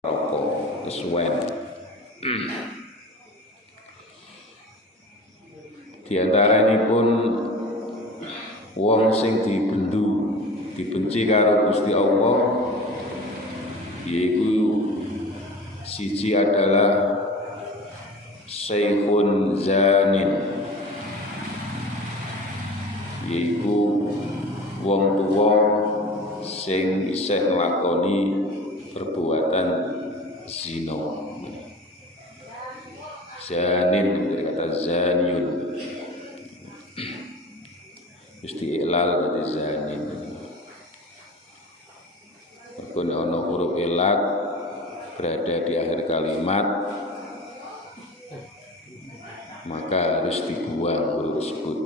rokok kesuwen. Di antaranipun wong sing dibenci karo Gusti Allah yaiku siji adalah Syekhun Zanin, yaiku wong tuwa sing isih nglakoni perbuatan zina. Zanin dari kata zaniun, wis diiklal dadi zanin. Mergo nek ana huruf ilat berada di akhir kalimat, maka harus dibuang huruf tersebut.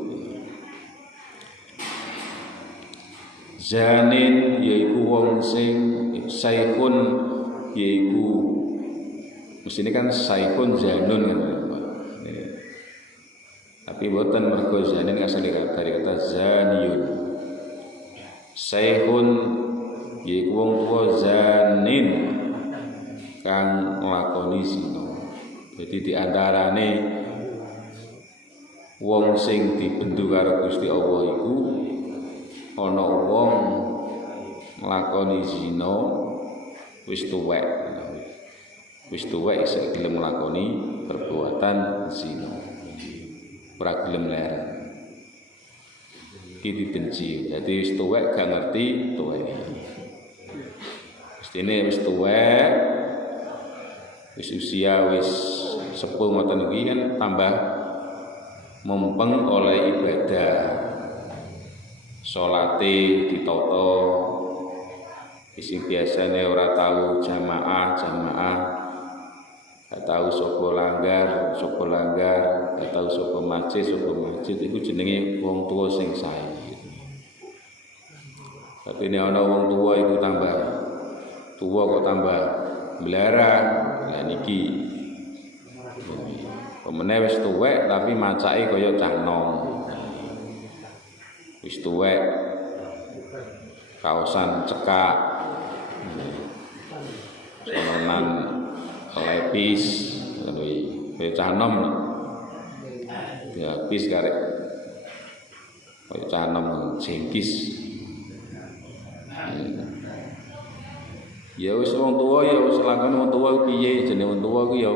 Zanin yaiku wong sing saikhun, yaiku mesti ini kan saikhun zanun kan, tapi boten mergo zanin asal dari kata zaniyun. Saikhun yaiku wong tuwa zanin kang nglakoni zina. Jadi diantarane wong sing dibendu karo Gusti Allah iku ana wong nglakoni zina wis tuwek. Wis tuwek isih gelem nglakoni perbuatan zina. Ora gelem lereng. Iki dibenci. Jadi wis tuwek gak ngerti tuwek. Mestine wis tuwek, wis usia wis sepuh ngoten iki kan tambah mumpeng oleh ibadah. Salate ditata, sing biasane ora tahu jamaah, gak tahu sapa langgar, gak tahu sapa masjid, iku jenenge wong tuwa sing sae. Tapi nek ana wong tuwa iku tambah tuwa kok tambah mlara, lah niki pemene wis tuwek tapi macake kaya cah nom. Wis tuwek kaosan cekak, senonan lepis, kaya cah nom. Ya pis karek kaya cah nom jengkis. Ya wis wong tuwa ya wis lakone wong tuwa piye jenenge wong tuwa ku ya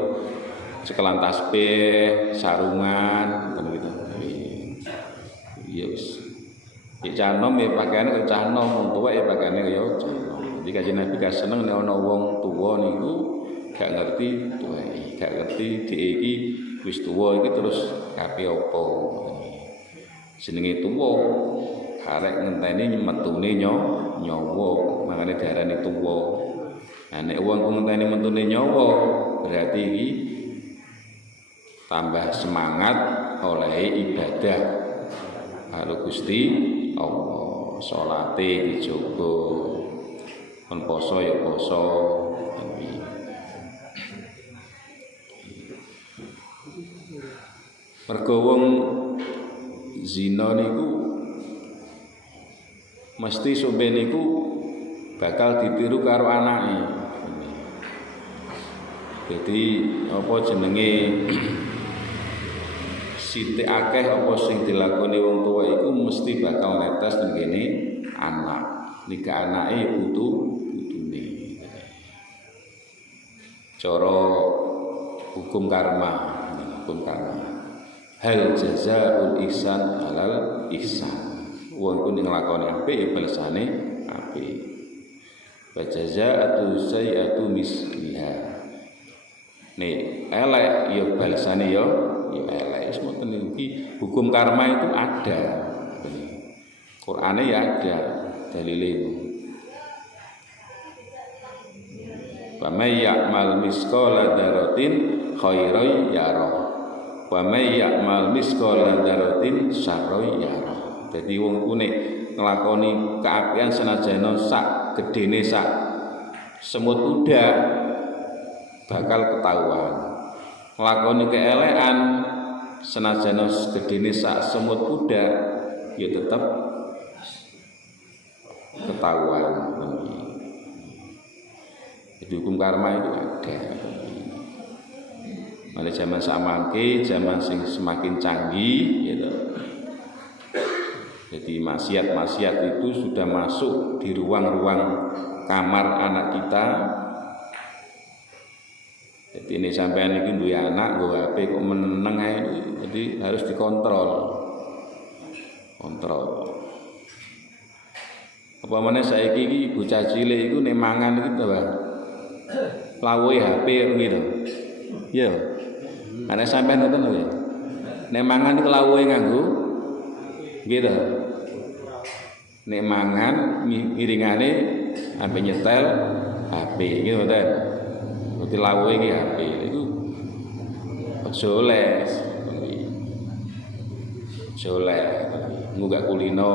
cekelan tasbih, sarungan ngoten gitu. Ya wis cah nom ya pakaiane kaya cah nom, wong tuwa ya pakaiane kaya cah nom. Jadi Kanjeng Nabi gak seneng nek ana wong tuwa niku gak ngerti tuweke, gak ngerti dhek iki wis tuwa iki terus kape apa. Jenenge tuwa arek ngenteni metune nyawa, makane diarani tuwa. Nah nek wong ngenteni metune nyawa berarti iki tambah semangat oleh ibadah karo Gusti Allah. Salate dijogo, kon poso ya poso. Mergo wong zina niku mesti sombe niku bakal ditiru karo anake. Jadi apa jenenge sithik akeh apa sing dilakoni wong tuwa iku mesti bakal netes ning kene anak. Nika anake putune. Cara hukum karma. Hal jazaa'ul ihsan alal ihsan. Wong ku ning nglakoni apik ya balesane apik. Wa jazaa'atu sayyi'atu misliha. Nek elek ya balesane ya elek. Semoten iki hukum karma itu ada. Qur'ane ya ada dalile. Wa may ya'mal misqala dzarratin khairan yarah. Wa may ya'mal misqala dzarratin syarran yarah. Jadi wong ku nek nglakoni kaapian senajana sak gedene sak semut udak bakal ketahuan. Nglakoni keelekan senajana gedene sak semut udak ya tetep ketahuan. Jadi hukum karma itu ada. Pada zaman samangke, zaman sing semakin canggih gitu. Jadi maksiat-maksiat itu sudah masuk di ruang-ruang kamar anak kita. Jadi ini sampean iki duwe anak nggo HP kok meneng ae, jadi harus dikontrol. Kontrol. Apa meneh saiki iki bocah cilik iku nek mangan iki to, Pak. Lawuhe HP gitu. Iya. Ana sampean ngoten lho. Nek mangan iku lawuhe nganggo gitu. Nek mangan iringane sampe nyetel HP gitu kan. Berarti lawuhe iki HP iku aja les. Soleh nggak kulino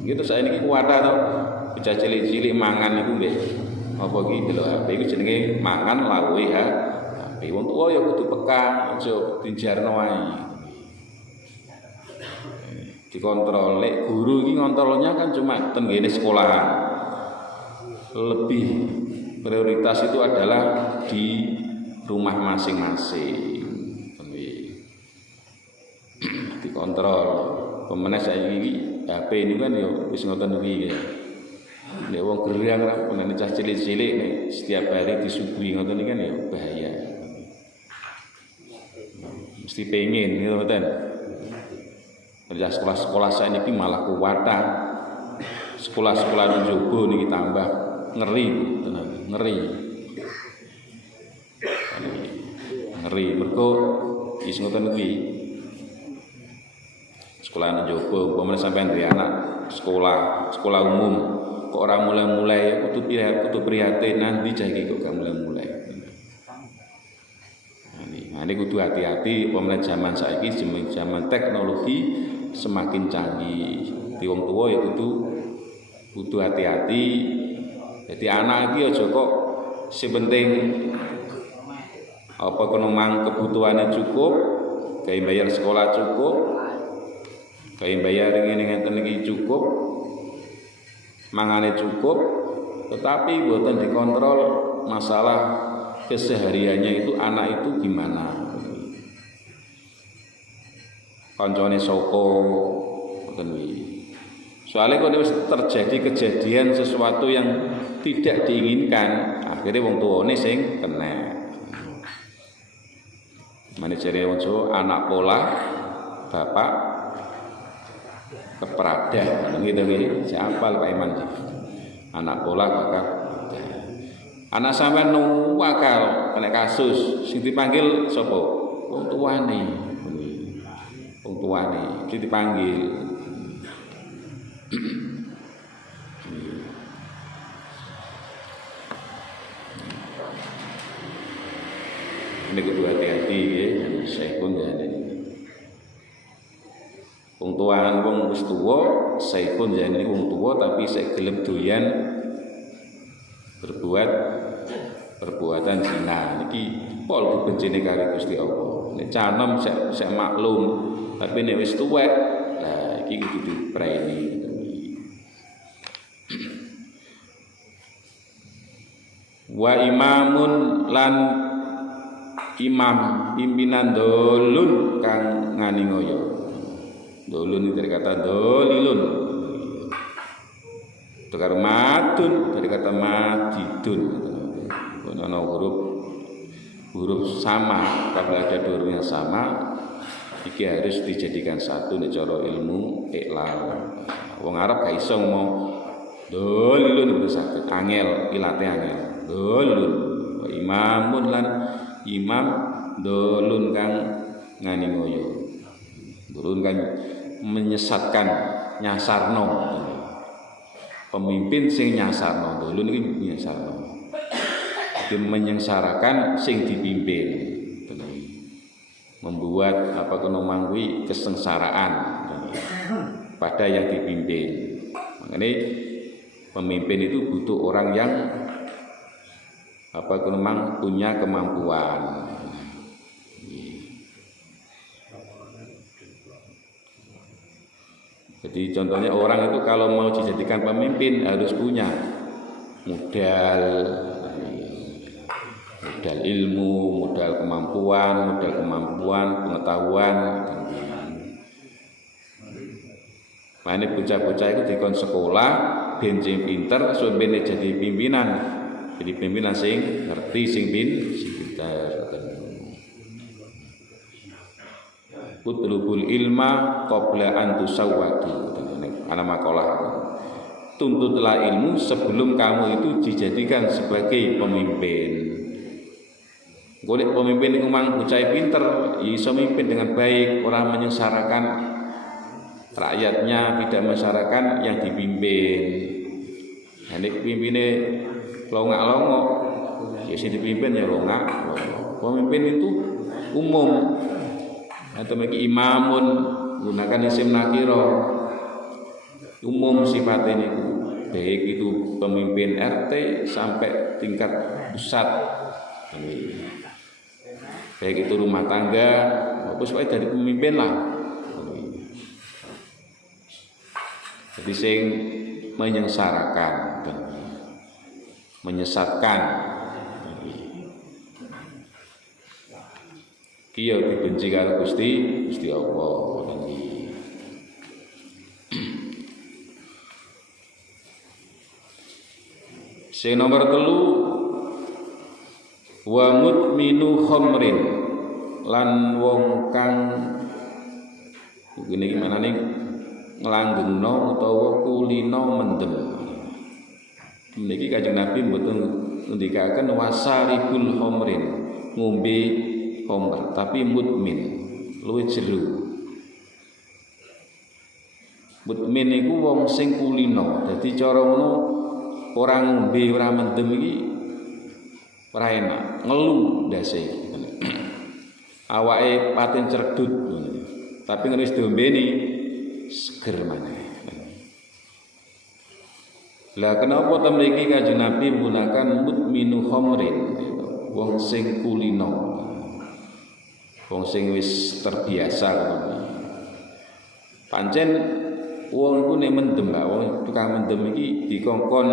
gitu saya ini kuwata to bocah cilik-cilik mangan iku nggih apa iki delok HP iku jenenge mangan lawuhe HP wong tuwa ya kudu peka aja dijarno wae dikontrol. Lek guru iki ngontrolnya kan cuma ten ngene sekolahan, lebih prioritas itu adalah di rumah masing-masing dikontrol. Pemenang saya ini HP ini kan ya wis ngoten iki ya. Nek wong gerang ra pengen cah cilik-cilik nek setiap hari disuguhi ngoten iki kan ya bahaya. Mesti pengen gitu mboten. Kerja sekolah-sekolah saya niki malah kuwata. Sekolah-sekolah njaba niki tambah ngeri tenan, ngeri. Ngeri mergo wis ngoten iki. Sekolah njaba umpamane sampean duwe anak sekolah umum kok ora mulai-mulai kudu prihatin nanti jagi kok gak mulai-mulai. Nah ini kudu hati-hati umpamane zaman saiki zaman teknologi semakin canggih. Di wong tuwa ya kudu hati-hati. Jadi anak iki aja kok sing penting apa kono mang kebutuhannya cukup, kayak bayar sekolah cukup, kayak bayar ngene-ngene iki cukup, mangane cukup, tetapi boten dikontrol masalah kesehariannya itu anak itu gimana. Koncone soko ngoten iki. Soalnya kalau terjadi kejadian sesuatu yang tidak diinginkan, akhirnya wong tuane sing kena. Manajere wong Jawa anak pola, bapak keperada, gitu gitu. Siapa Pak Iman? Anak pola bapak. Anak sampean wakal kena kasus, sing dipanggil sapa? Wong tuane. Wong tuane sing dipanggil. Ini kudu hati-hati ya, saya pun jadi. Wong tuaan wong wis tuwa, saya pun jadi wong tuwa tapi saya gelem doyan berbuat perbuatan zina. Niki pol kebencine karo Gusti Allah. Nek canem sek maklum, tapi nek wis tuwek, lah iki kudu dipreni. Wa imamun lan imam pimpinan dolun kang ngani ngoyo. Dolun itu dari kata dolilun. Tukar matun dari kata majidun. Ono huruf sama, apabila ada dua huruf yang sama, iki harus dijadikan satu nek cara ilmu iklal. Wong Arab gak iso ngomong dolilun itu saged angel, ilate angel. Dolun wa imamun lan imam dolun kang ngani ngoyo. Dolun kan menyesatkan, nyasarno. Pemimpin sing nyasarno, dolun iki nyasarno. Dia menyengsarakan sing dipimpin. Membuat apa kena mangwi kesengsaraan pada yang dipimpin. Makanya pemimpin itu butuh orang yang apa memang punya kemampuan. Jadi contohnya orang itu kalau mau dijadikan pemimpin harus punya modal, modal ilmu, modal kemampuan, pengetahuan. Mane bocah-bocah itu dikon sekolah ben pinter, suwene jadi pimpinan. Jadi pimpinan sing ngerti, sing pinter. Utlubul ilma qabla an tusawwadu. Ana makalah. Tuntutlah ilmu sebelum kamu itu dijadikan sebagai pemimpin. Golek pemimpin yang memang bocah pinter, iso mimpin dengan baik, orang menyengsarakan rakyatnya, tidak menyengsarakan yang dipimpin. Nek pimpinnya longak-longok, ya sing dipimpin ya longak. Pemimpin itu umum atau bagi imamun gunakan isim nakiro, umum sifatnya itu, baik itu pemimpin RT sampai tingkat pusat, baik itu rumah tangga, supaya dari pemimpin lah. Jadi sing menyengsarakan dan menyesatkan, kiyo dibenci karo Gusti Allah. Sing nomor 3, wa mutminu khamrin, lan wong kang ngene iki manane nglanggengno utawa kulino mendem. Niki Kanjeng Nabi mboten ngendikaken wasaribul khamrin, ngombe khamr, tapi mutmin, luwih jero. Mutmin iku wong sing kulino. Dadi cara ngono ora ngombe ora mendem iki ora enak, ngelu ndase. Awake paten cerdut, tapi ngeris diombeni seger maneh. Lah kenapa temen iki Kanjeng Nabi menggunakan mutminu khamrin, wong sing kulino, wong sing wis terbiasa ngono. Pancen wong iku nek mendem, wong tukang mendem iki dikongkon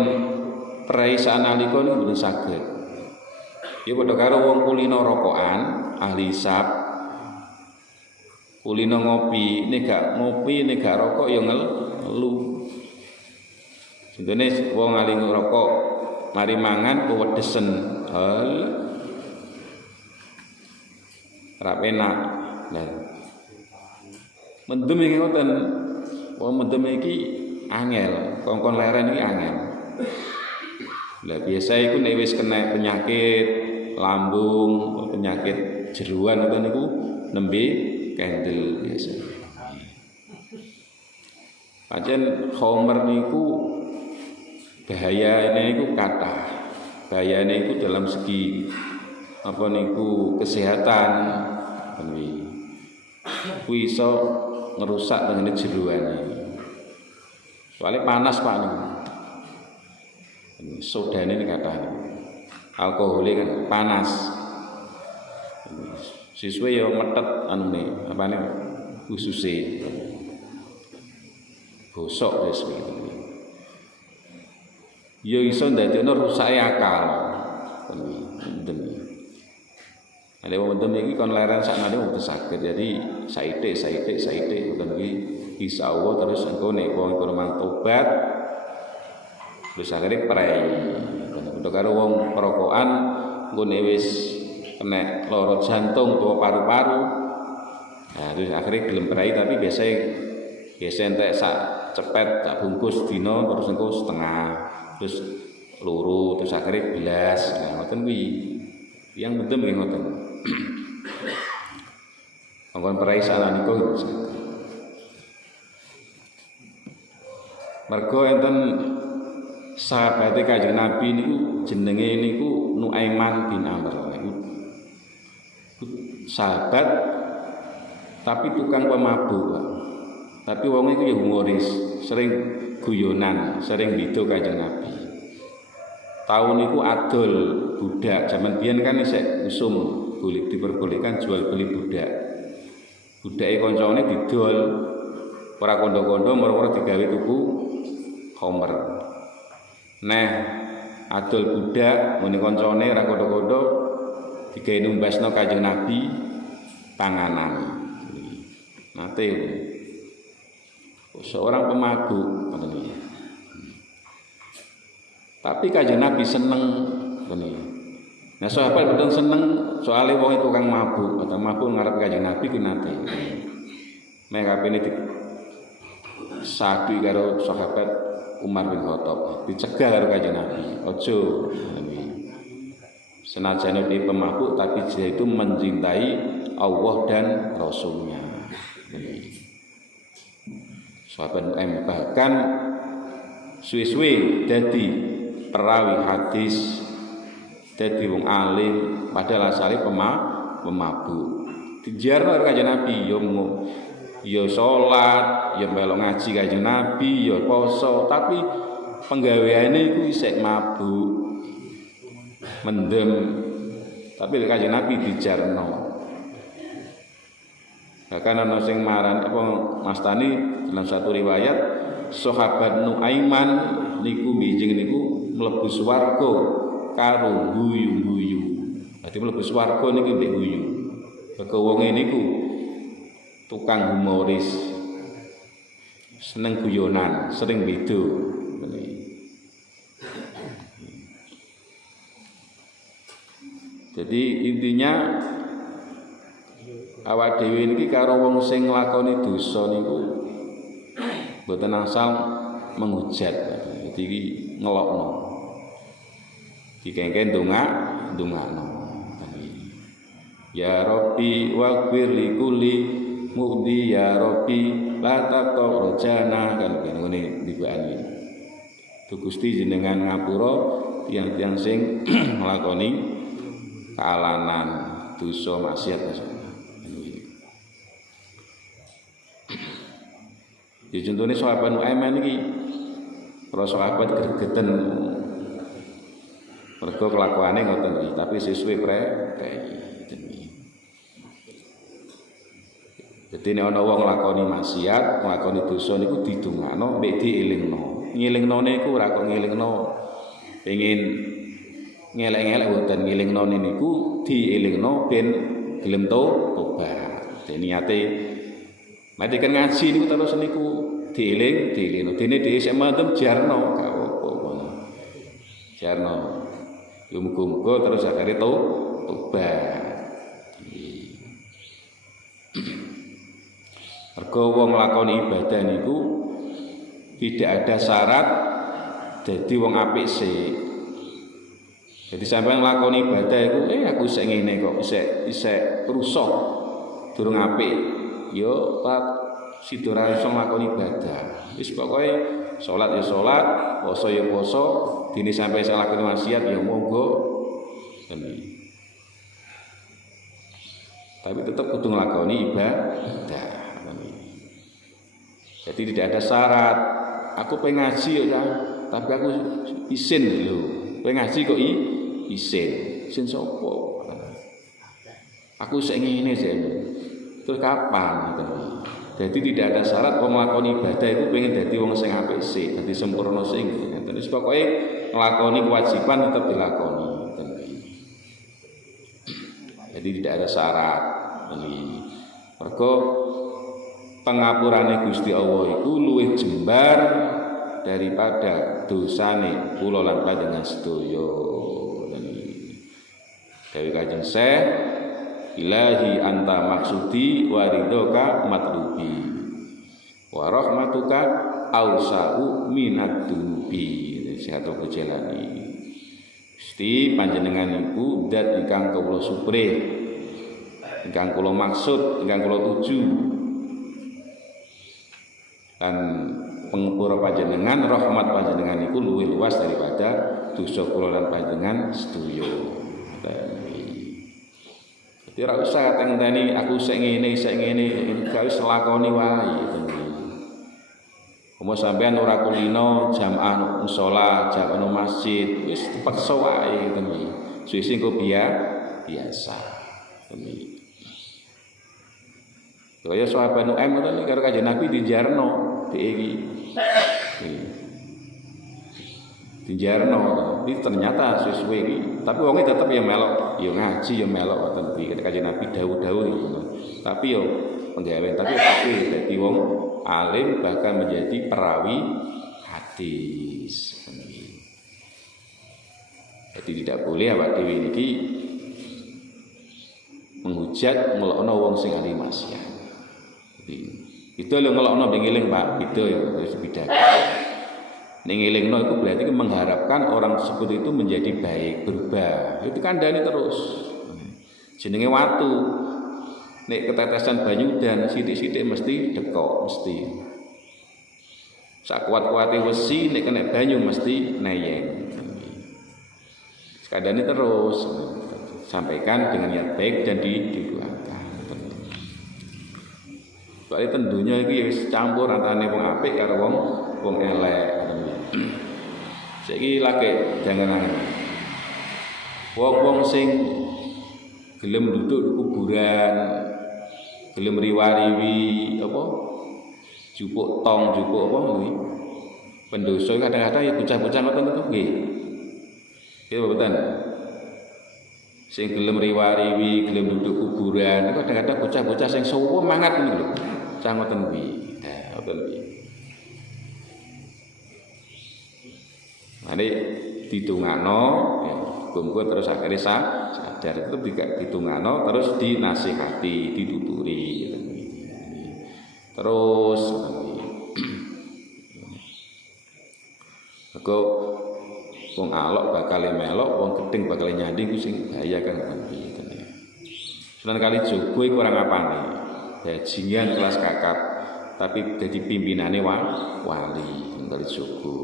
prei sanalika niku mboten saged. Ya padha karo wong kulino rokokan, ahli hisab. Kulino ngopi, nek gak ngopi, nek gak rokok ya ngelu. Sintene wong ahli ngrokok mari mangan kewedesen. Hal ora penak. Nah. Mendem iki ngoten. Wong mendem iki angel, kongkon leren iki angel. Lah biasa iku nek wis kena penyakit lambung, penyakit jeruan ngoten niku nembe kendel biasa. Pancen khamr niku bahayane niku kathah. Bahayane niku dalam segi apa niku kesehatan. Kuwi iso ngerusak dengan jeruane. Soalnya panas Pak niku. Sodane ini kathah. Alkoholnya kan panas. Siswa ya metet anune, apane ususe. Bosok wis kuwi. Ya iso ndadekno rusake akal. Mendem. Nek mendem iki kon leren saknane mboten saged. Jadi saithik mboten iki insyaallah terus engko nek wong kurang tobat terus akhire prei. Untuk karo wong perokokan nggone wis kena lara jantung utawa paru-paru. Nah, terus akhirnya gelem prei tapi biasa entek sak cepet tak bungkus dina terus engko setengah terus loro terus akhirnya belas. Nah ngoten kuwi yang mendem nggih ngoten. Mongkon prei sananiku mergo enten sahabate Kanjeng Nabi niku jenenge niku Nuaiman bin Amr niku sahabat tapi tukang pemabuk. Tapi wong iku ya humoris, sering guyonan, sering beda Kanjeng Nabi. Tahun niku adol budak, zaman biyen kan isih usum boleh diperbolehkan jual beli budak. Budake kancane didol ora kondo-kondo moro-moro digawe tuku khamr. Nah, adol budak muni kancane ora kondo-kondo digawe numbasno Kanjeng Nabi panganan. Nate seorang pemabuk ngoten iki. Tapi Kanjeng Nabi seneng ngoten iki. Nah sahabat betul seneng soalnya wong itu tukang mabuk atau mabuk ngarep Kanjeng Nabi ku nate. Nek kapene sapi karo sahabat Umar bin Khattab dicegah karo Kanjeng Nabi. Ojo. Senajan dia pemabuk tapi dia itu mencintai Allah dan Rasulnya. Sahabat bahkan suwe-suwe dadi perawi hadis, dadi wong alim padahal asale pemabuk. Dijarno Kanjeng Nabi yo salat, yo melu ngaji Kanjeng Nabi, yo poso, tapi penggaweane iku isih mabuk. Mendem. Tapi Kanjeng Nabi dijarno. Bahkan ana sing maran apa mastani dalam satu riwayat sahabat Nuaiman niku bijing niku mlebu swarga karo guyu-guyu. Dadi mlebu swarga niki mbek guyu. Mergo wonge niku tukang humoris. Seneng guyonan, sering beda. Jadi intinya awak dhewe niki karo wong sing nglakoni dosa niku mboten asal menghujat. Jadi iki ngelokno. Dikengken ndongakno. Ya Rabbi waghfir li kulli mu'di ya Rabbi la taqta rojana kan ngene dibani. Tu Gusti jenengan ngapura tiyang-tiyang sing nglakoni kealanan dosa maksiat. Ya contohnya sahabat Nuaiman iki para sahabat gregeten mergo kelakuane ngoten iki tapi sesuai Jadi nek ana wong nglakoni maksiat, nglakoni dosa niku didongakno mbek dielingno. Ngelingno niku ora kok ngelingno pengin ngelek-ngelek mboten ngelingno niku dielingno ben gelem tobat. Dene niate mati kan ngaji niku terus niku dielingno. Dene dhewe sik mantep jarno gak apa-apa ngono. Jarno. Yo muga-muga terus akhire tobat. Mergo wong nglakoni ibadah niku tidak ada syarat dadi wong apik sik. Jadi sampeyan nglakoni ibadah iku aku sik ngene kok isek rusak durung apik. Yo tak sida ora iso nglakoni ibadah. Wis pokoke salat ya salat, poso ya poso, dene sampai sing nglakoni maksiat ya monggo. Tapi tetap kudu nglakoni ibadah. Jadi tidak ada syarat. Aku pengen ngaji ya, tapi aku isin lho. Pengen ngaji kok isin. Isin sapa? Aku sing ngene sik. Terus kapan? Jadi tidak ada syarat wong nglakoni ibadah itu pengen dadi wong sing apik sik, dadi sempurna sing. Terus pokoke nglakoni kewajiban tetap dilakoni. Jadi tidak ada syarat. Mergo pengapurane Gusti Allah iku luwih jembar daripada dosane kula lan panjenengan sedaya. Dewi Kanjeng Syekh, Ilahi anta maksudi wa ridhoka matlubi wa rahmatuka ausa'u minad dunubi. Sehat berjalani. Gusti panjenengan iku zat ingkang kula suprih, ingkang kula maksud, ingkang kula tuju. Dan pengepura panjenengan, rahmat panjenengan itu luwih luas daripada dosa kula lan panjenengan sedaya. Jadi ora usah ngenteni aku sik ngene, gak wis lakoni wae tenan. Umpama sampean ora kulino jamaah musala, jamaah masjid, wis dipaksa wae tenan. Suwi-suwi kok biasa. Tenan. Kaya sahabat Nuaim ngoten karo Kanjeng Nabi dijarno iki. dijarno. Iki ternyata sesuai iki, tapi wonge tetep ya melok, ya ngaji ya melok ngoten kuwi ketika Nabi dawuh-dawuh ngono. Tapi yo penggawean tapi dadi wong alim bahkan menjadi perawi hadis. Jadi tidak boleh awak dhewe iki menghujat ngelokno wong sing ahli maksiat. Itu lho ngelokno bengeling Pak, itu ya wis beda. Ning ngelingno itu berarti mengharapkan orang tersebut itu menjadi baik, berubah. Itu kandhani terus. Jenenge watu. Nek ketetesan banyu dan sithik-sithik mesti dekok, mesti. Sak kuat-kuate wesi nek kena banyu mesti neyeng. Kandhani terus. Sampaikan dengan niat baik dan didoakan. Soalnya tentunya iki wis campur antane wong apik karo wong elek. Saiki lagi jangan wong sing gelem duduk di kuburan, gelem riwariwi apa jupuk tong jupuk apa kuwi pendosa kadang-kadang ya bocah-bocah ngoten niku nggih. Nggih mboten. Sing gelem riwariwi, gelem duduk kuburan, niku kadang-kadang bocah-bocah sing suwu mangat niku lho. Cah ngoten kuwi. Nah, ngoten kuwi. Nanti ditungano, ya, muga terus akhirnya sadar itu tidak ditungano, terus dinasihati, dituturi, gitu. Terus, kok wong alok bakal melok, wong gedeng bakal nyanding, ku sing bahaya kan gitu. Sunan Kalijaga iku ora ngapane, bajingan kelas kakap, tapi jadi pimpinane wali Kalijaga.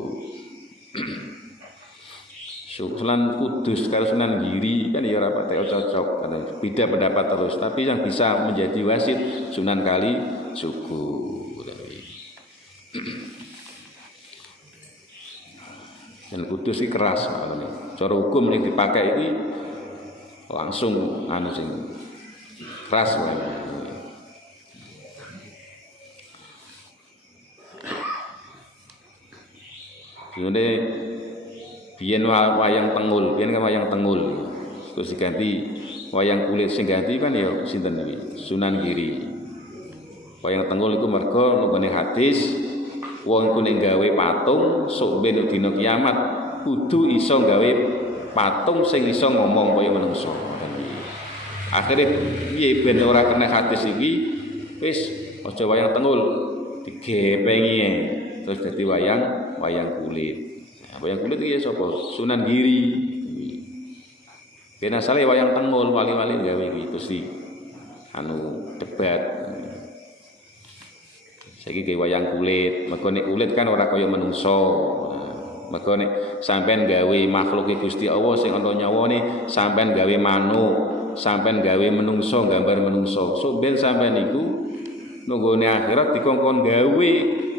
Sunan Kudus karo Sunan Giri kan ya ora patek cocok karena beda pendapat terus, tapi yang bisa menjadi wasit Sunan Kalijaga. Dan Kudus iki keras makane. Cara hukum yang dipakai iki langsung anu sing keras makane. Ini biyen wayang tengul, biyen kan wayang tengul. Terus diganti wayang kulit sing ganti kan ya sinten iki? Sunan Giri. Wayang tengul iku mergo nggone hadis wong iku nek gawe patung sok ben dina kiamat kudu iso gawe patung sing iso ngomong kaya manungsa. Akhire piye ben ora kena hadis iki wis aja wayang tengul digepengi terus dadi wayang kulit. Wayang kulit iki sapa? Sunan Giri. Ben asale wayang tengul wali-wali gawe iki terus di anu debat. Saiki gawe wayang kulit, mergo nek kulit kan ora kaya manungsa. Mergo nek sampean gawe makhluke Gusti Allah sing ana nyawane, sampean gawe manuk, sampean gawe manungsa, gambar manungsa. So ben sampean iku nunggone akhirat dikongkon gawe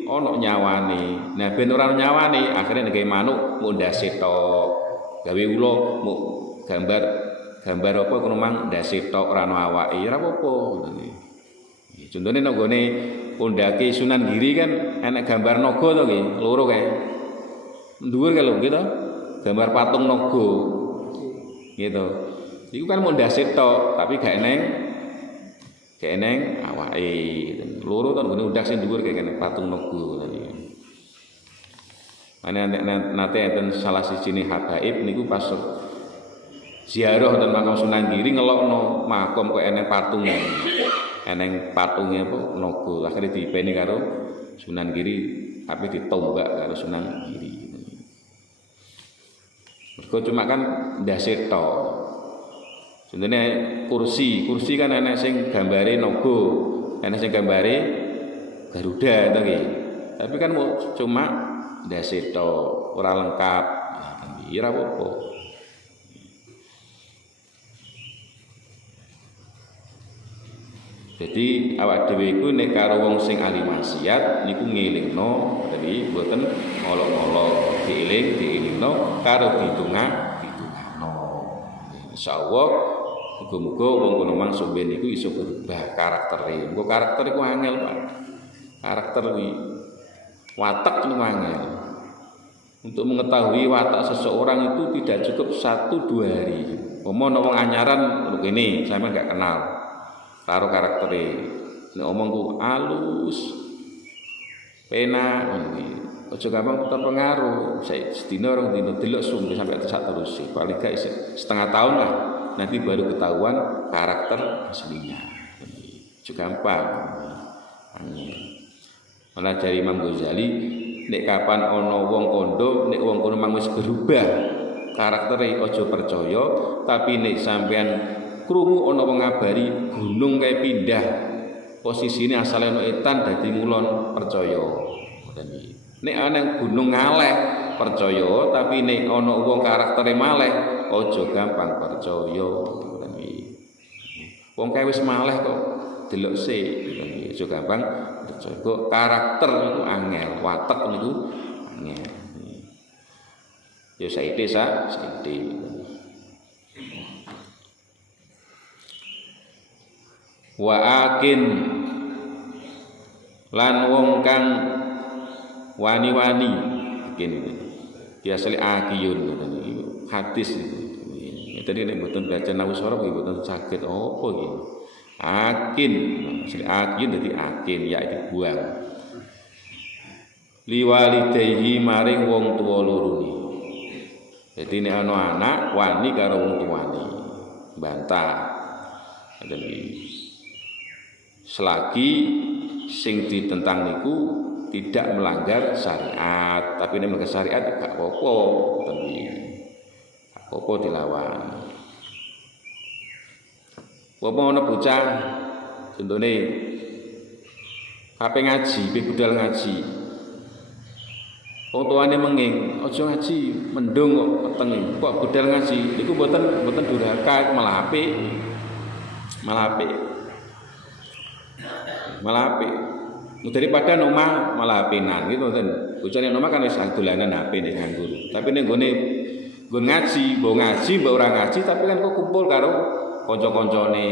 ana nyawane. Nah ben ora nyawane akhire nek manuk mung ndase tok. Gawe ula mung gambar apa kono mang ndase tok ora ana awake ora apa-apa ngene. Contone nek nggone pundhake Sunan Giri kan enek gambar naga to nggih, loro kae. Dhuwur kae lho gitu. Gambar patung naga. Gitu. Iku kan mung ndase tok, tapi gak eneng awake. Loro to nggone undak sing dhuwur kayak kene patung naga tadi. Nate enten salah sijine habaib niku pas ziarah ten makam Sunan Giri ngelokno makam kok eneng patunge. Eneng patunge apa naga. Akhire dipeni karo Sunan Giri ape ditombak karo Sunan Giri. Mergo cuma kan ndase tok. Contohnya kursi kan enek sing gambare naga. Enak sing gambare Garuda to nggih. Tapi kan cuma ndase tok, ora lengkap. Ya ora apa-apa. Jadi awak dhewe iku nek karo wong sing ahli maksiat niku ngelingno, tapi mboten ngolok-ngolok, dielingno karo ditungano. Insyaallah muga-muga wong kono mang somben iku iso berubah karaktere. Engko karakter iku angel, Pak. Karakter kuwi watek niku angel. Untuk mengetahui watak seseorang itu tidak cukup 1-2 hari. Omong anyaran ini saya nggak kenal karo karaktere. Nek omongku halus, penak ngene. Aja gampang terpengaruh. Sedina rong dina delok sumber sampai sak terus. Paling gak setengah tahun lah. Nanti baru ketahuan karakter aslinya. Juga gampang. Malah dari Imam Ghazali, nek kapan ana wong kondo, nek wong kono mang wis berubah karaktere aja percaya, tapi nek sampean krungu ana wong ngabari gunung kae pindah posisine asale ana etan dadi ngulon percaya. Nek ana gunung ngaleh percaya, tapi nek ana wong karaktere maleh aja gampang percaya. Wong kae wis maleh kok delok sik, aja gampang percaya. Kok karakter niku angel, watek niku angel. Ya saiki saiki. Wa akin lan wong kang wani-wani kene. Biasane akiyun hadis niku. Tadi nek mboten baca nawu sora mboten saged apa iki. Akin, asli akin dadi akin ya dibuang. Liwalidayhi maring wong tuwa loro ni. Jadi nek ana anak wani karo wong tuwane. Bantah. Jadi selagi sing ditentang niku tidak melanggar syariat, tapi nek melanggar syariat gak apa-apa, tapi apa dilawan. Apa ana bocah contone ape ngaji, pe budal ngaji. Wong tuane menging, aja ngaji, mendung kok wetenge. Kok budal ngaji, niku mboten durhaka, malah apik. Malah apik. Malah apik. Daripada nomah malah apenan gitu mboten. Bocah nek nomah kan wis dolanan HP nek nganggur. Tapi nek nggone nggon ngaji, mbok ora ngaji, tapi kan kok kumpul karo kanca-kancane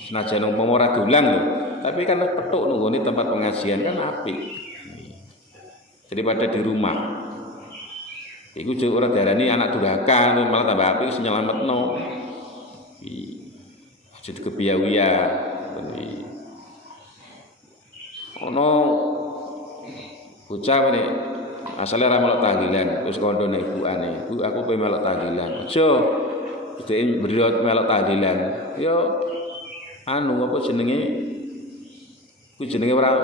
senajan umpama ora dolan lho. Tapi kan petuk nunggone tempat pengajian kan apik. Daripada di rumah. Iku juga ora darani anak durhaka, malah tambah apik wis nyelametno. Aja dikepiyawiya. Ono bocah meneh asale ora melok tahlilan, wis kandha nek ibukane. Bu aku pengen melok tahlilan. Aja dhek mbriyot melok tahlilan. Ya anu apa jenenge? Ku jenenge ora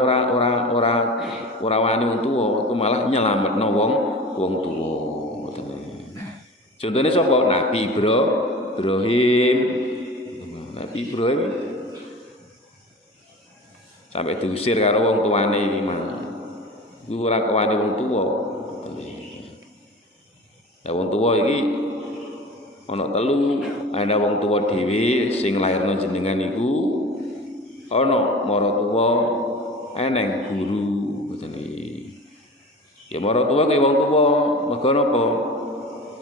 wani wong tuwa, ku malah nyelametno wong tuwa. Contone sapa? Nabi Ibrahim. Nabi Ibrahim sampai diusir karo wong tuane iki mang. Iku ora kewani wong tuwa. Lah wong tuwa iki ana telu, ana wong tuwa dhewe sing lairno jenengan iku ana maratuwa, eneng guru ngoten iki. Ya maratuwa ki wong tuwa, mergo napa?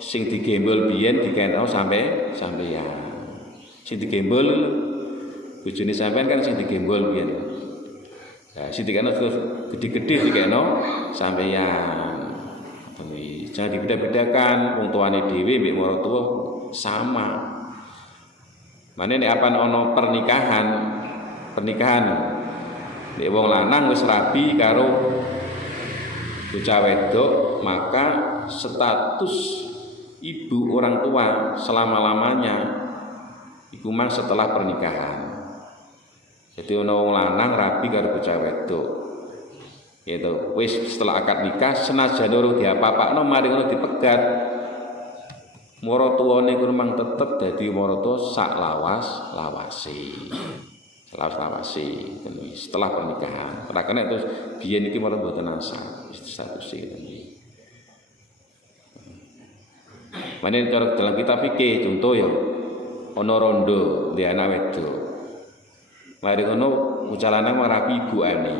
Sing digembol biyen dikeno sampeyan. Sing digembol bojone sampean kan sing digembol biyen. Nah, sing dikeno terus gede-gede dikeno sampeyan. Jangan dibeda-bedakan wong tuane dhewe mbek maratuwa sama. Mane nek apan ana pernikahan nek wong lanang wis rabi karo bocah wedok, maka status ibu orang tua selama-lamanya iku mang setelah pernikahan. Jadi ana wong lanang rabi karo bocah wedok. Gitu. Wis setelah akad nikah senajan ora diapa-apakno mari ngono dipegat. Maratuwane ku mang tetep dadi maratuwa sak lawase. Setelah pernikahan. Ora kena terus biyen iki malah mboten asah status iki. Mane cara dalam kitab fikih contoh ya ana rondo di anak wedok. Mari ngono bocah lanang rabi ibuane.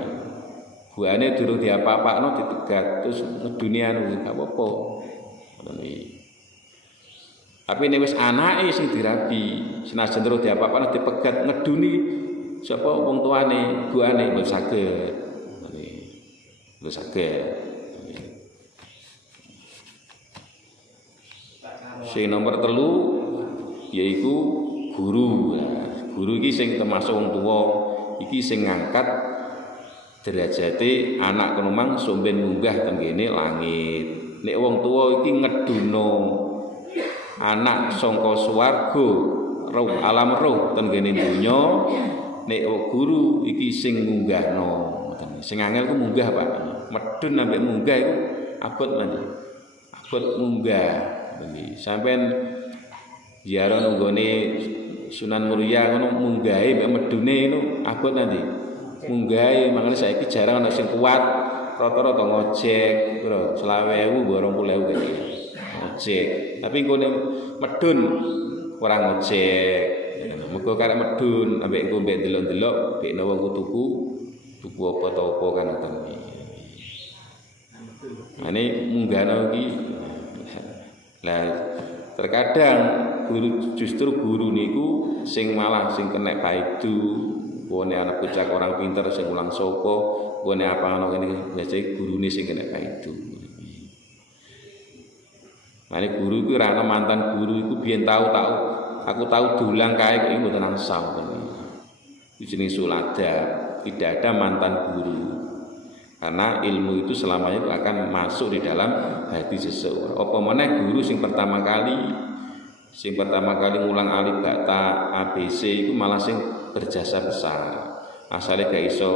Ibuane durung diapa-apakno ditegat terus ngeduni anu gak apa-apa. Ngoten iki. Tapi nek wis anake sing dirabi, senajan terus diapa-apakno dipegat ngeduni sapa wong tuane, ibuane mboten saged. Mboten saged. Sing nomor 3 yaiku guru. Guru iki sing termasuk wong tuwa, iki sing ngangkat derajate anak kono mang somben munggah teng kene langit. Nek wong tuwa iki ngeduna anak saka swarga roh alam roh teng kene donya, nek guru iki sing munggahno. Sing angel ku munggah, Pak. Medun sampai munggah iku abot mandi. Abot munggah. Sampeyan ziarah nggone Sunan Muria ngono munggahe mek medune ngono abot nanti. Munggahe makane saiki jarang ana sing kuat, rata-rata ngojek, pira 20.000 20.000 kene. Ngojek. Tapi nggone medun ora ngojek. Muga karek medun ambek engko mbek delok-delok bekno wong tuku apa ta apa kan ngoten. Ane munggahno iki. Lah terkadang justru guru niku sing malah sing kena paidu, wone anak bocah orang pinter sing ulang sapa, wone apa ngono kene biasane gurune sing kena paidu. Mane guru iku ora ana mantan guru iku biyen aku tahu dulang kae kok mboten angsal kene. Iki jenenge sulada, tidak ada mantan guru. Karena ilmu itu selamanya itu akan masuk di dalam hati seseorang. Apa meneh guru sing pertama kali ngulang alif bata ABC itu malah sing berjasa besar. Asalnya gak iso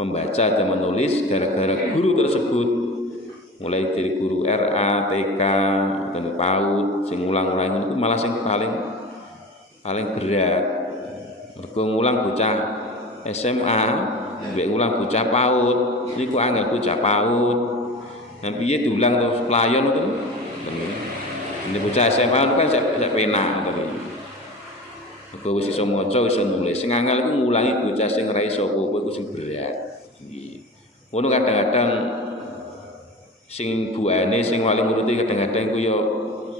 membaca dan menulis gara-gara guru tersebut. Mulai dari guru RA, TK, dan PAUD sing ngulang-ulang itu malah sing paling berat. Mergo ngulang bocah SMA, mbek ngulang bocah PAUD, niku angel bocah PAUD. Nah piye diulang terus pelayon itu. Ini bocah SMA itu kan sak pena tapi. Mergo wis iso maca, iso nulis. Sing angel iku ngulangi bocah sing ora iso apa-apa iku sing berat. Ngono kadang-kadang sing buane sing wali murid kadang-kadang iku yo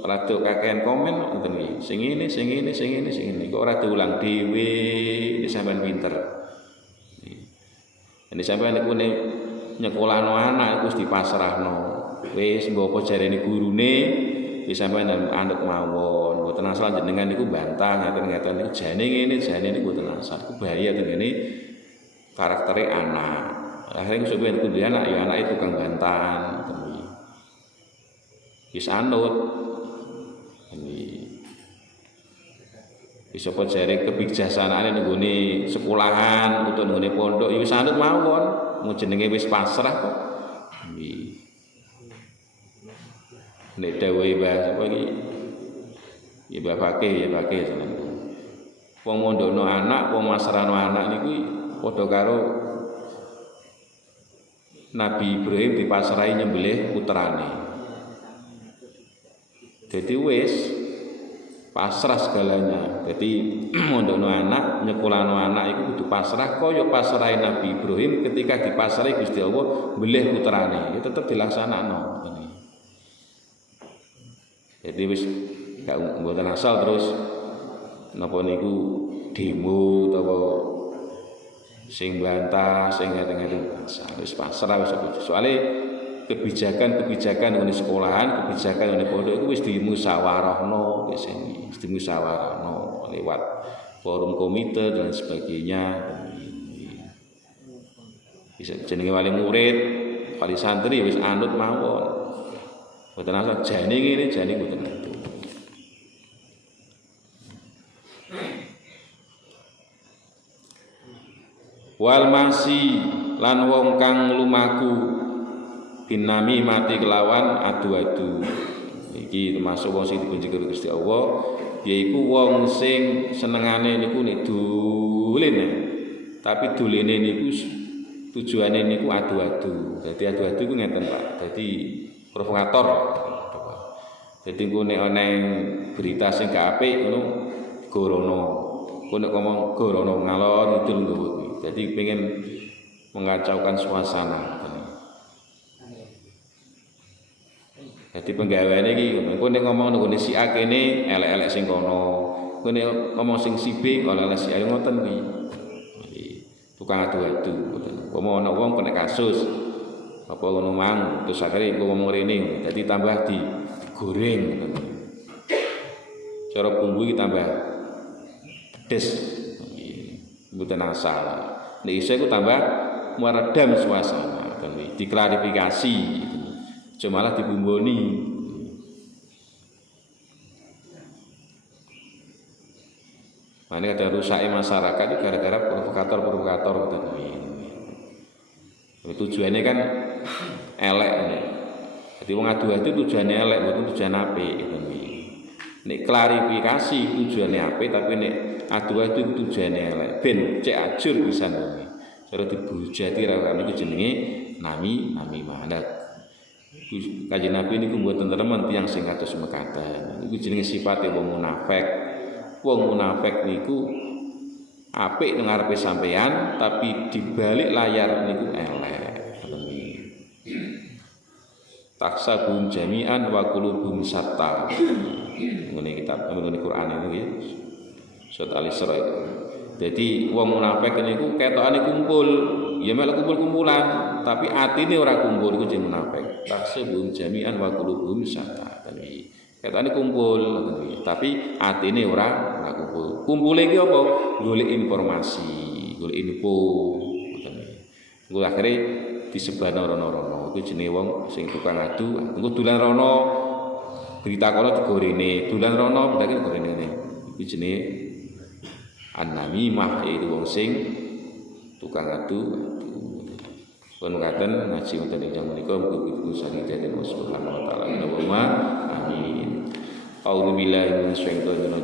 rada kakean komen ngoten iki. Sing ini kok ora diulang dhewe, iki sampean pinter. Ini sampean niku nyekolahno anak iku wis dipasrahno. Wis mbok apa jarene gurune wis sampean anut mawon. Mboten asal jenengan niku bantah ngaten-ngaten niku jane ngene niku mboten asal. Ku bahaya ten ngene karaktere anak. Akhirnya sampeyan kudu anak ya anake tukang bantahan. Wis anut. Wis apa jare kebijaksanaane nggone sekolahan utawa nggone pondok ya wis anut mawon, mau jenenge wis pasrah kok. Nggih. Nek dawuhe Mbah apa iki? Ya Mbah Fakih jenenge. Wong mondokno anak, wong masrahno anak niku padha karo Nabi Ibrahim dipasrahi nyembelih putrane. Jadi wis pasrah segalanya. Jadi mondokno anak, nyekolahno anak itu kudu pasrah kaya pasrahe Nabi Ibrahim ketika dipasrahi Gusti Allah mbelih putrane. Ya tetep dilaksanakno. Jadi wis gak mboten asal terus napa niku demo utawa sing bantah sing ngeten-ngeten wis pasrah wis soalé kebijakan di sekolahan, kebijakan di pondok itu wis dimusyawarahno, wis dimusyawarahno lewat forum komite dan sebagainya. Bisa jenenge wali murid, wali santri wis anut mawon. Mboten asal jane ngene, jane mboten itu. Wal masi lan wong kang lumaku binami mati kelawan adu-adu. Iki termasuk wong sing dibenci karo Gusti Allah, yaiku wong sing senengane niku nek dolen. Tapi dolene niku tujuane niku adu-adu. Dadi adu-adu ku ngeten, Pak. Dadi provokator. Dadi engko nek ana berita sing gak apik ngono gorono. Engko nek ngomong gorono ngalor ngidul nggowo kuwi. Dadi pengen mengacaukan suasana. Jadi penggaweane iki engko nek ngomong nggone si A kene elek-elek sing kono. Engko nek ngomong sing si B oleh-oleh si A ngoten iki. Tukang adu-adu ngoten. Pomo ana wong kena kasus apa ngono mang terus akhire engko ngomong rene dadi tambah digoreng ngoten. Cara bumbu iki tambah pedes. Mboten asal. Nek iso iku tambah meredam suasana, diklarifikasi. Cuma malah dibumboni. Ini ada rusaknya masyarakat itu gara-gara provokator-provokator gitu. Tujuannya kan elek ini. Jadi wong adu-adu tujuannya elek, bukan tujuan apik gitu. Nek klarifikasi tujuannya apik, tapi nek adu-adu tujuannya elek. Ben cek ajur pisan iki. Cara dibujati ra niku jenenge nami mandat. Kanjeng Nabi niku mboten remen tiyang sing kados mekaten. Niku jenenge sifate wong munafik. Wong munafik niku apik nang ngarepe sampean tapi di balik layar niku elek. Taksabun jami'an wa qulubum satta. Ngene kitab ngene Quran itu ya. Surat Al-Isra itu. Jadi wong munafik niku ketokane kumpul, ya melok kumpul-kumpulan, tapi atine ora kumpul iku jeneng munafik. Taksabun jami'an wa qulubum satta. Ketokane kumpul, tapi atine ora kumpul. Kumpule iki apa? Golek informasi, golek info. Ngono akhire disebarno rono-rono. Iku jenenge wong sing tukang adu, engko dolan rono berita kono digorene, dolan rono berarti digorene. Iku jenenge an-namimah, yaitu wong sing tukang adu. Pun ngaten ngaji wonten ing jaman menika mugi-mugi sanidyan Allah Subhanahu wa taala. Amin. A'udzu billahi minasyaitonir rajim.